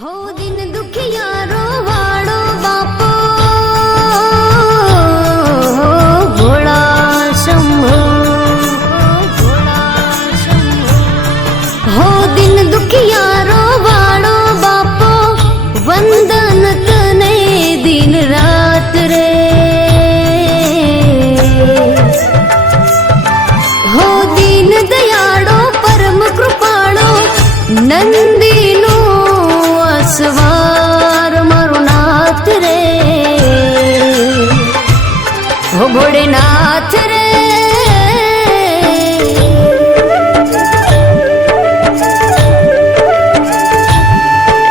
हो दिन दुखियारो वाड़ो बापो भोला शंभो, हो दिन दुखियारो वाड़ो बापो वंदन तने दिन रात रे। हो दीन दयाड़ो परम कृपाड़ो नंदीनो सवार मारो नाथ रे। हो भोलेनाथ रे,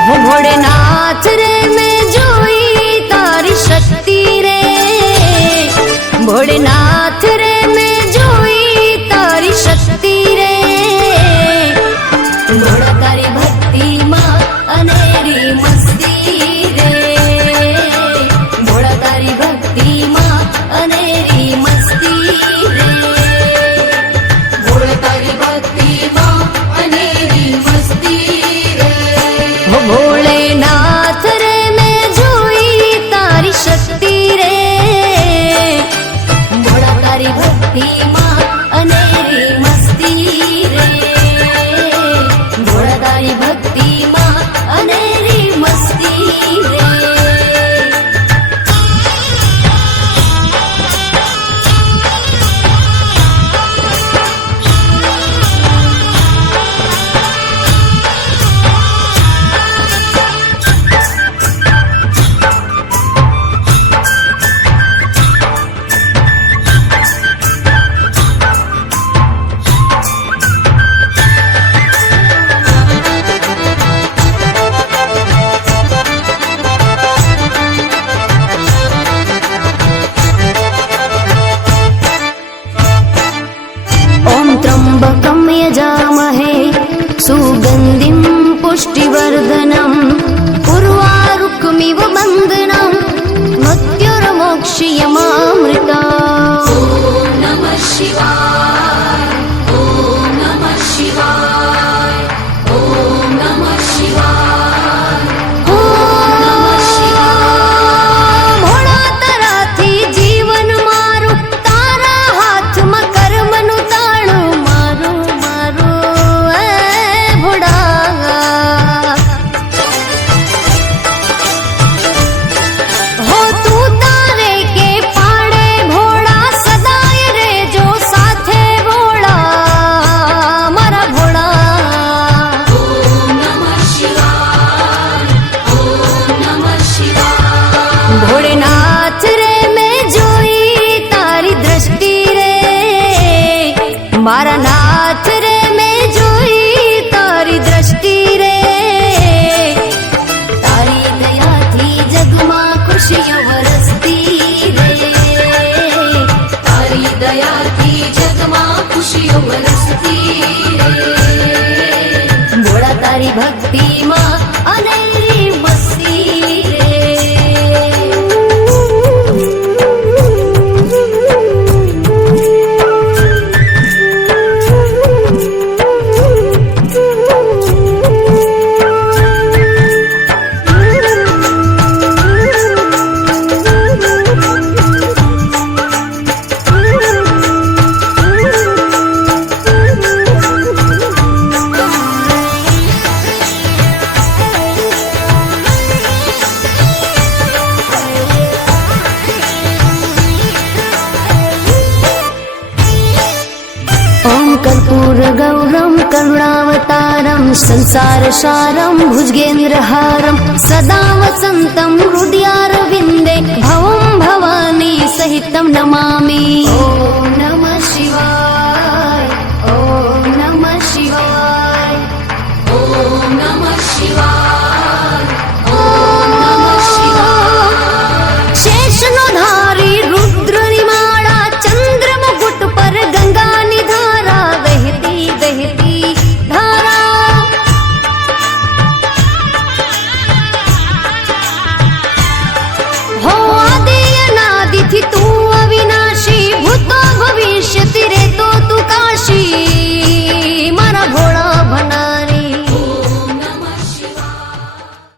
हो भोलेनाथ रे मैं जोई तारी शक्ति रे। भोलेनाथ रे मैं जोई तारी शक्ति रे। भोला तारी भक्ति माँ अनेरी मस्ती रे। भोला तारी भक्ति माँ अनेरी मस्ती रे। भोला तारी भक्ति माँ अनेरी मस्ती रे। हो भोलेनाथ रे मैं जोई तारी शक्ति रे। भोला तारी भक्ति माँ अनेरी मस्ती रे। भोला तारी भक्ति माँ अनेरी मस्ती रे। त्र्यंबकं यजामहे सुगंधिं पुष्टिवर्धनम् उर्वारुकमिव बन्धनं मृत्युर्मोक्षयमामृतम्। ॐ नमः शिवाय, ॐ नमः शिवाय, ॐ नमः शिवाय, ॐ नमः शिवाय। भोळा तराथी जीवन मारू तारा हाथમાં કર્મનું તાળું મારું મારું એ ભોળા। हो तू तारे के पाड़े भोळा सदाय रे जो साथे भोळा मारा भोळा। ॐ नमः शिवाय, ॐ नमः शिवाय। भोलेनाथ रे मैं जोई तारी दृष्टि रे। मारा नाथ रे मैं जोई तारी दृष्टि रे। तारी दया थी जगमा खुशियों वरसती रे। तारी दया थी जगमा खुशियों वरसती रे। भोला तारी भक्ति माँ अनेरी मस्ती रे। ओम कर्पूरगौरं करुणावतारं संसारसारं भुजगेन्द्रहारं सदा वसन्तं हृदयारविन्दे भवं भवानी सहितं नमामि। ॐ